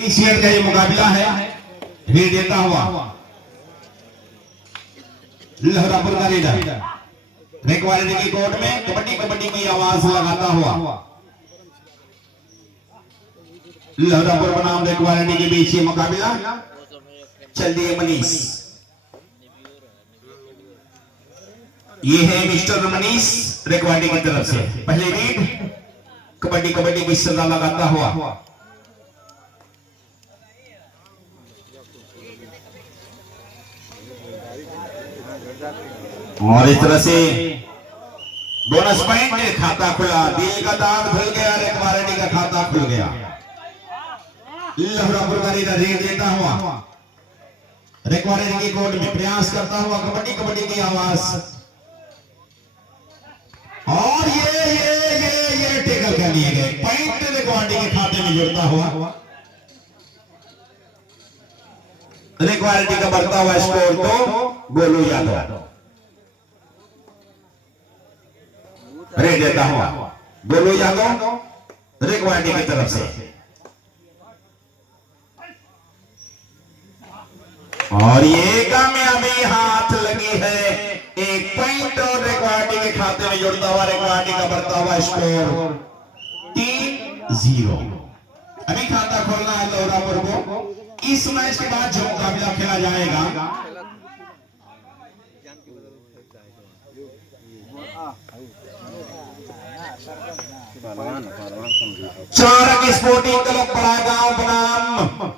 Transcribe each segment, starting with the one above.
Share का ये मुकाबला है रीड देता हुआ लहरापुर का रीडर रिक्वायरिटी की कोर्ट में कबड्डी कबड्डी की आवाज लगाता हुआ लहरापुर बनाम रिक्वायरिटी के बीच ये मुकाबला चल दिए मनीष। ये है मिस्टर मनीष रिक्वायरिटी की तरफ से पहले रीड कबड्डी कबड्डी की सजा लगाता हुआ और इस तरह से बोनस पॉइंट खाता खुला, दिल का दाग धुल गया, रिक्वायरिटी का खाता खुल गया। लहरापुर का रीड देता हुआ रिक्वायरिटी की कोर्ट में प्रयास करता हुआ कबड्डी कबड्डी की आवाज और ये टेकल कर लिए गए पॉइंट रिक्वायरिटी के खाते में जुड़ता हुआ रिक्वायरिटी का बढ़ता हुआ स्कोर तो गोलू यादव रेड देता हुआ गोलू यादव रिक्वायरिटी की तरफ से और ये कामयाबी हाथ लगी है। एक पॉइंट और रिक्वायरिटी के खाते में जुड़ता हुआ रिक्वायरिटी का बढ़ता हुआ स्कोर 3-0। अभी खाता खोलना है लहरापुर को। इस मैच के बाद जो मुकाबला खेला जाएगा चारक स्पोर्टिंग क्लब बड़ागांव बनाम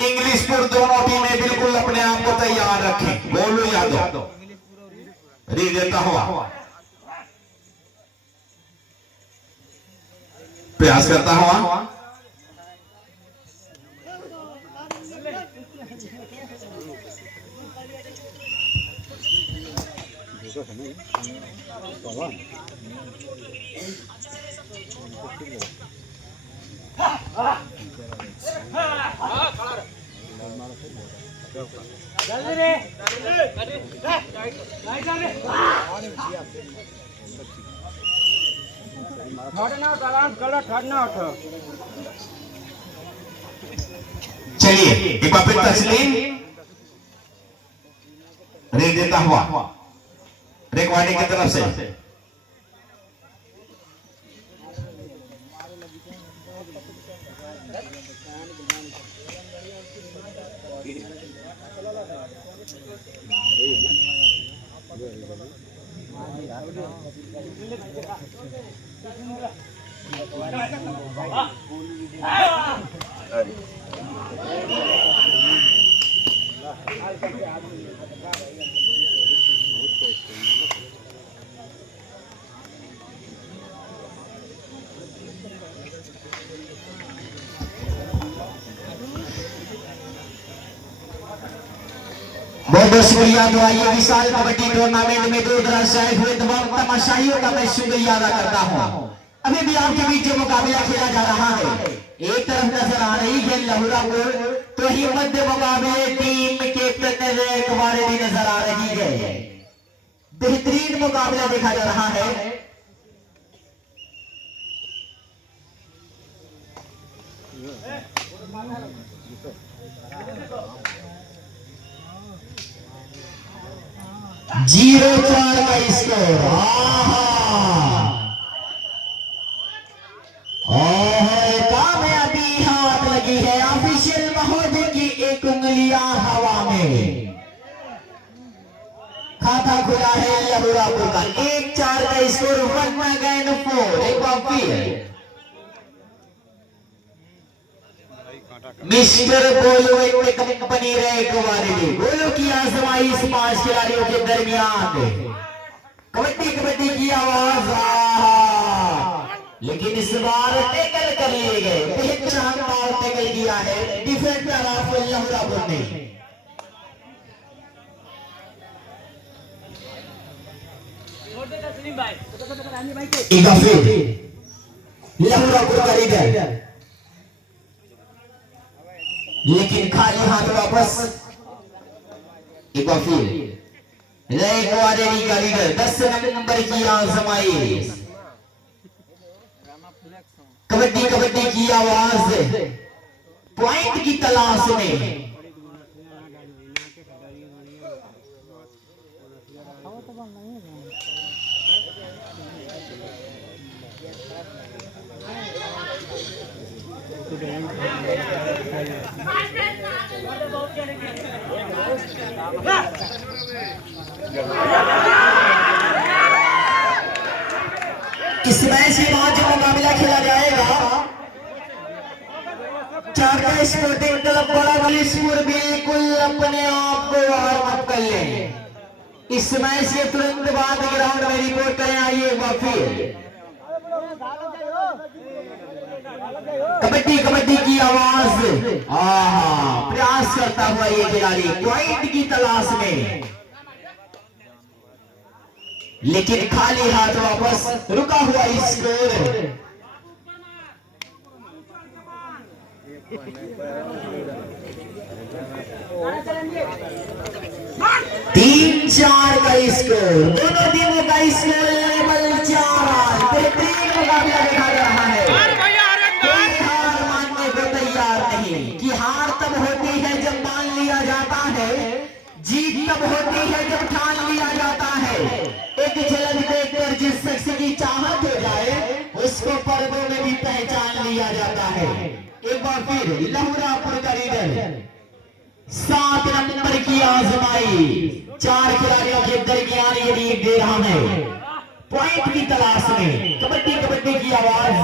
इंग्लिशपुर दोनों टीमें बिल्कुल अपने आप को तैयार रखें। गोलू यादव रीड देता हुआ प्रयास करता हुआ चलिए एक बार फिर तस्लीम रेड देता हुआ रिक्वायरिटी की तरफ से बहुत बहुत शुक्रिया। तो आइए विशाल कबड्डी टूर्नामेंट में दूर दराज से आए हुए तमाम तमाशाइयों का मैं शुक्रिया अदा करता हूं। अभी भी आपके बीच जो मुकाबला खेला जा रहा है एक तरफ नजर आ रही है लहरापुर तो ही मध्य मुकाबले टीम कैप्टन रिक्वायरिटी नजर आ रही है। बेहतरीन मुकाबला देखा जा रहा है। जीरो 4 का स्कोर। कामयाबी हाथ लगी है ऑफिशियल महोदय की एक उंगलियां हवा में। खाता खुला है लहरापुर का 1-4 का स्कोर 1-4। एक बार फिर मिस्टर गोलू एक कंपनी रिक्वायरिटी गोलू की आजमाइश 5 खिलाड़ियों के दरमियान कबड्डी कबड्डी की आवाज लेकिन इस बार टैकल कर लिए गए। बेहतरीन टैकल किया है डिफेंडर ऑफ लहरापुर ने। लहरापुर का लीडर लेकिन खाली हाथ वापस। एक बार फिर रिक्वायरिटी का लीडर 10 नंबर की आजमाइश कबड्डी कबड्डी की आवाज पॉइंट की तलाश में। इस मैच में आज जो मुकाबला खेला जाएगा, चारका स्पोर्टिंग क्लब बड़ा बलिसपुर बिल्कुल अपने आप को वार्म अप कर लें। इस मैच के तुरंत बाद ग्राउंड में रिपोर्ट करें। आइए वापस कबड्डी कबड्डी की आवाज, प्रयास करता हुआ ये खिलाड़ी पॉइंट की तलाश में, लेकिन खाली हाथ वापस रुका हुआ स्कोर। तीन चार का स्कोर, दोनों टीमों का स्कोर लेवल 4। बेहतरीन मुकाबला देखा जा रहा है। कोई हार मानने को तैयार नहीं कि हार तब होती है जब मान लिया जाता है, जीत तब होती है जब ठान लिया जाता है। एक झलक देखकर जिस शख्स की चाहत हो जाए उसको पर्वों में भी पहचान लिया जाता है। एक बार फिर लहुरापुर का लीडर 7 नंबर की आजमाई, 4 खिलाड़ियों के दरमियान ये लीड दे रहा है पॉइंट की तलाश में। कबड्डी कबड्डी की आवाज,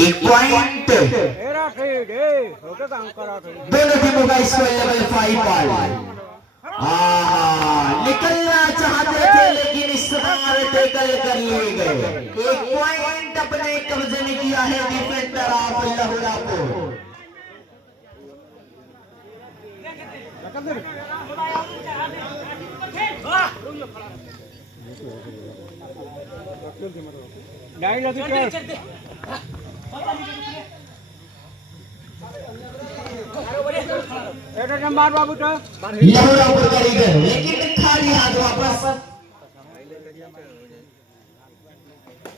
एक पॉइंट दोनों टीमों का स्कोर लेवल 5। निकलना चाहते थे लेकिन इस बार टैकल कर लिए गए। एक पॉइंट अपने कब्जे में किया है डिफेंडर ऑफ लहुरापुर। लहुरापुर का लीडर, लेकिन खाली हाथ वापस।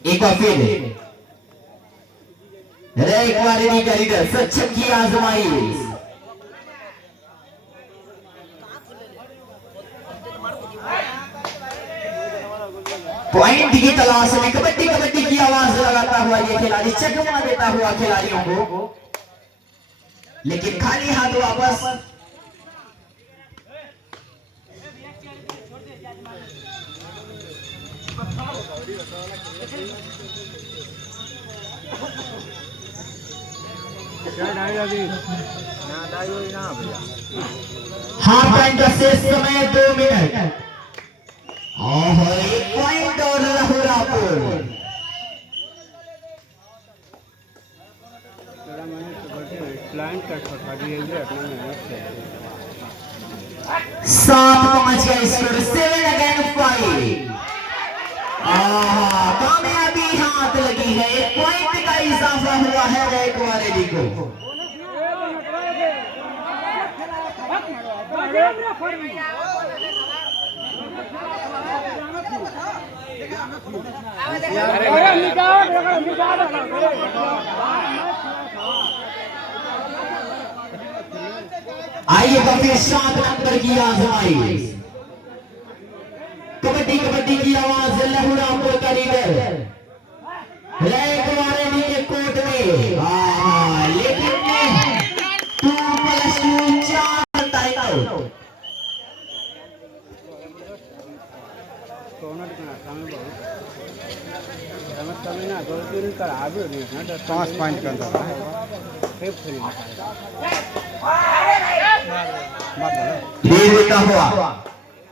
एक बार फिर रेखवारिणी का लीडर सक्षम की आजमाई, पॉइंट की तलाश में। कबड्डी कबड्डी की आवाज लगाता हुआ ये खिलाड़ी चकमा देता हुआ खिलाड़ियों को, लेकिन खाली हाथ वापस। हाफ टाइम का शेष समय 2 मिनट और 1 पॉइंट और लहुरापुर। सात 5 का स्कोर, 7 अगेंस्ट 5। कामयाबी हाथ लगी है। 1 पॉइंट का इजाफा हुआ है रेखवारिणी को। आइए फिर 7 नंबर की आजमाई, कबड्डी कबड्डी की आवाज। लहुरापुर का लीडर रेखवारिणी के कोर्ट में, लेकिन 2+2 4 टाइम आउट।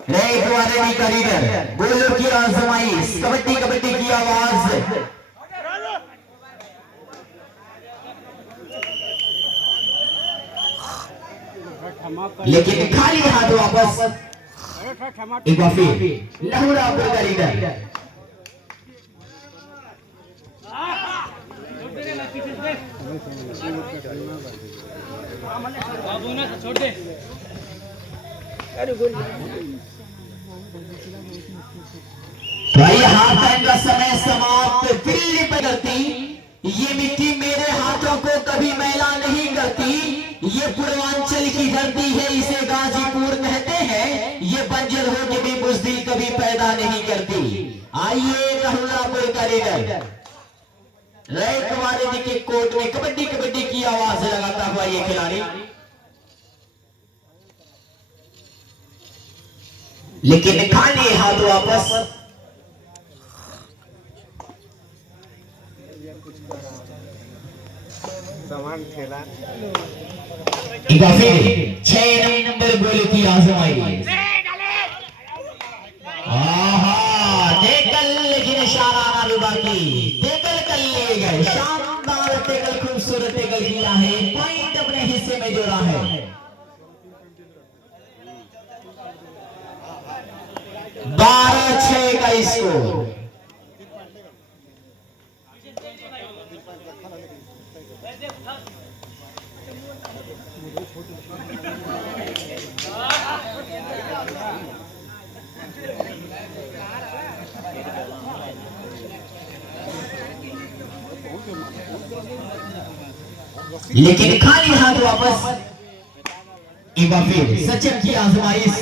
रेखवारिणी का लीडर गोलों की आजमाई, कबड्डी कबड्डी की आवाज। लेकिन खाली हाथ वापस। एक बार फिर लहुरापुर का लीडर छोड़ दे। तो आइए हाफ टाइम का समय समाप्त। दिल्ली पे करती ये मिट्टी मेरे हाथों को कभी मैला नहीं करती। ये पूर्वांचल की धरती है, इसे गाजीपुर कहते हैं। ये बंजर हो के भी बुजदिल कभी पैदा नहीं करती। आइए रहुलापुर का लीडर रय कुमार जी के कोर्ट में कबड्डी कबड्डी की आवाज लगाता हुआ ये खिलाड़ी, लेकिन खाली हाथ वापस। सामान खेला फिर 6 नंबर गोल की आजमाई। टेकल, लेकिन इशारा ना बाकी। टेकल कर लिए गए, शानदार टेकल, खूबसूरत टेकल किया है। पॉइंट अपने हिस्से में जोड़ा है। 12-6 का स्कोर। लेकिन खाली हाथ वापस। फिर सचिन की आजमाइश।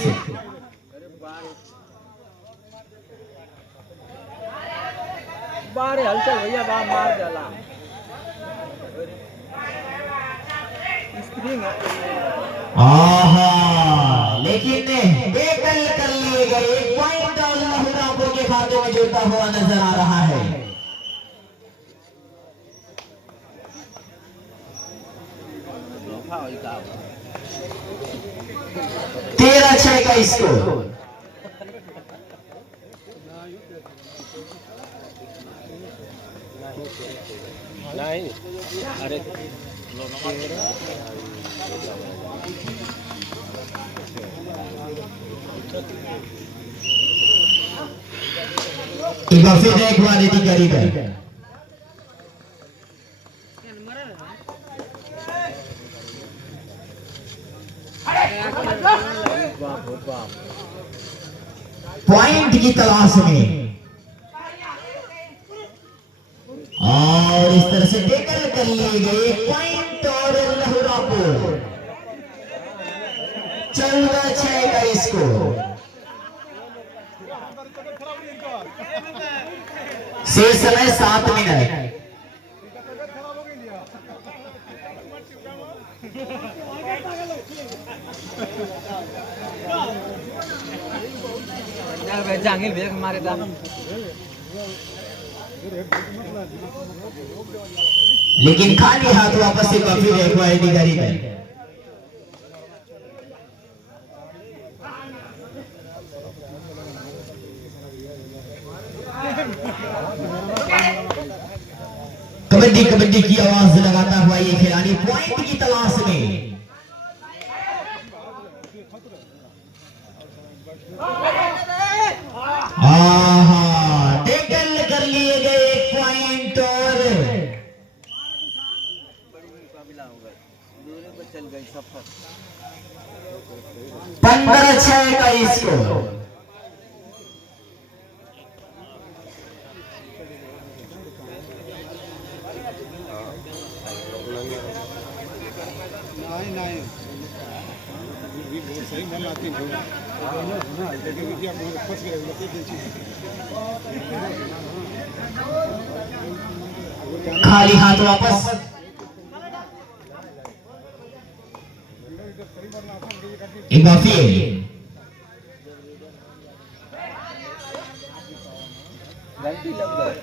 बारे हलचल भैया बाहर मार डाला स्क्रीन। लेकिन टेकल कर लिए गए। एक पॉइंट और लहुरापुर के खाते में जुड़ता हुआ नजर आ रहा है। 13-6 का स्कोर। नहीं अरे फिर एक बार यदि करीब है। पॉइंट की तलाश में और इस तरह से टेकल कर लिए गए। पॉइंट और लहुरापुर 14-6 का स्कोर। शेष समय 7 मिनट। जांगिल भेज मारे था। लेकिन खाली हाथ वापस से काफी रेखवाई दिगारी है। कबड्डी कबड्डी की आवाज लगाता हुआ ये खिलाड़ी पॉइंट की तलाश में। टेकल कर लिए गए। एक पॉइंट और 15-6 का स्कोर। खाली हाथ वापस। गलती लग गई।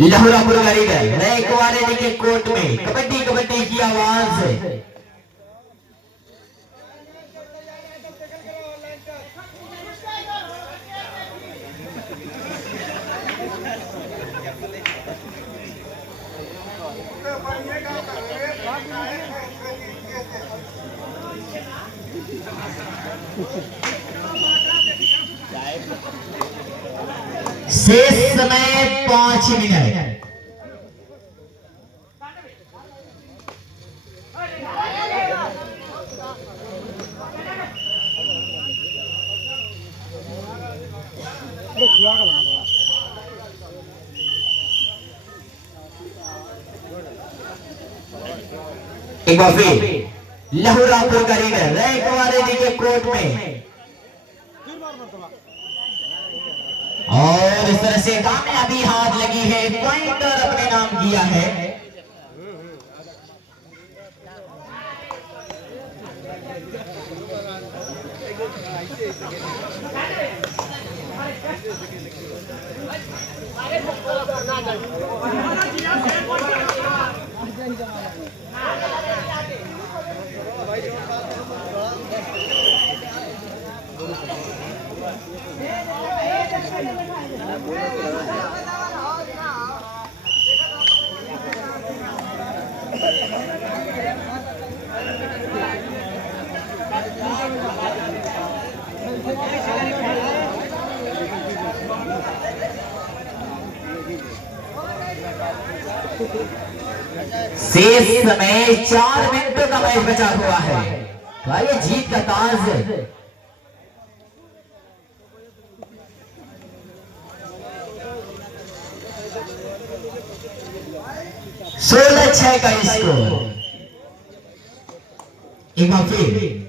लहुरापुर नए कुआरे जी के कोर्ट में कबड्डी कबड्डी की आवाज है। शेष समय 5 मिनट। एक बार फिर लहुरापुर का लीडर रैंक वाले डी के कोर्ट में, और इस तरह से कामयाबी हाथ लगी है, पॉइंटर अपने नाम किया है। शेष समय 4 मिनटों का मैच बचा हुआ है, तो आइए जीत का ताज 16-6 का स्कोर। एक बार फिर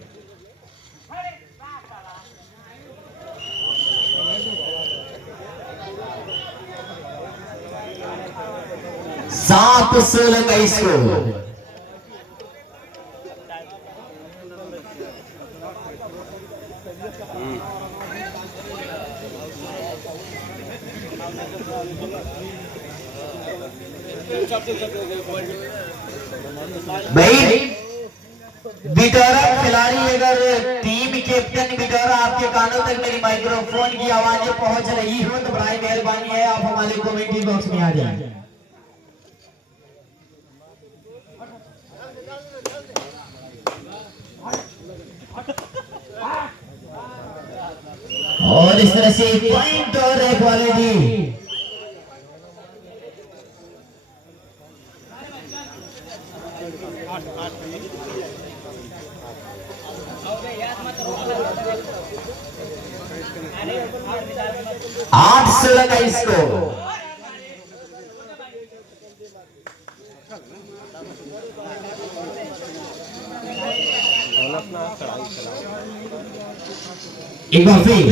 7-16 का स्कोर। भाई बिटोरा खिलाड़ी, अगर टीम कैप्टन बिटोरा आपके कानों तक मेरी माइक्रोफोन की आवाजें पहुंच रही हो तो बड़ी मेहरबानी है आप हमारे कमेंट बॉक्स में आ जाए। और इस तरह से पॉइंट और एक वाले जी आठ 16 का स्कोर। एक बार फिर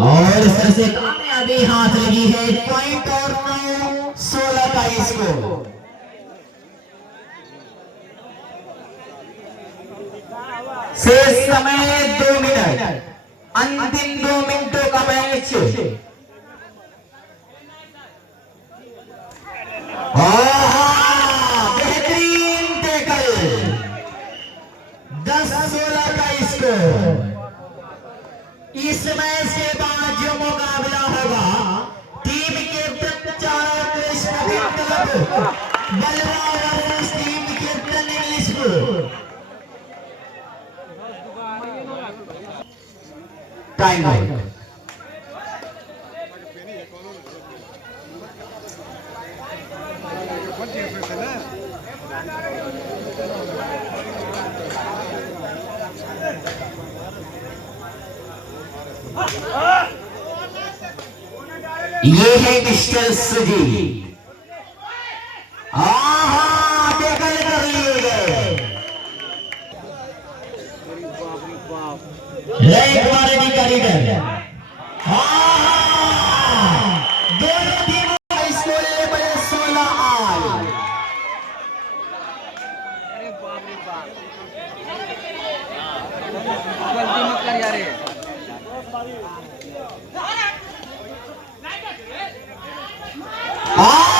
और इस तरह से कामयाबी हाथ लगी है, पॉइंट और 9-16 का स्कोर। शेष समय 2 मिनट, अंतिम 2 मिनटों का मैच। बेहतरीन टैकल, 10-16 का स्कोर। इस मैच के बाद जो मुकाबला होगा टीम कैप्टन चार Krishna club Balram versus team captain English time out. ये है मिस्टर सुजी, टैकल कर लिए गए। रैंक वाले का लीडर, दोनों टीमों का स्कोर 16-8। अरे बाप रे बाप, गलती मत कर यार। आ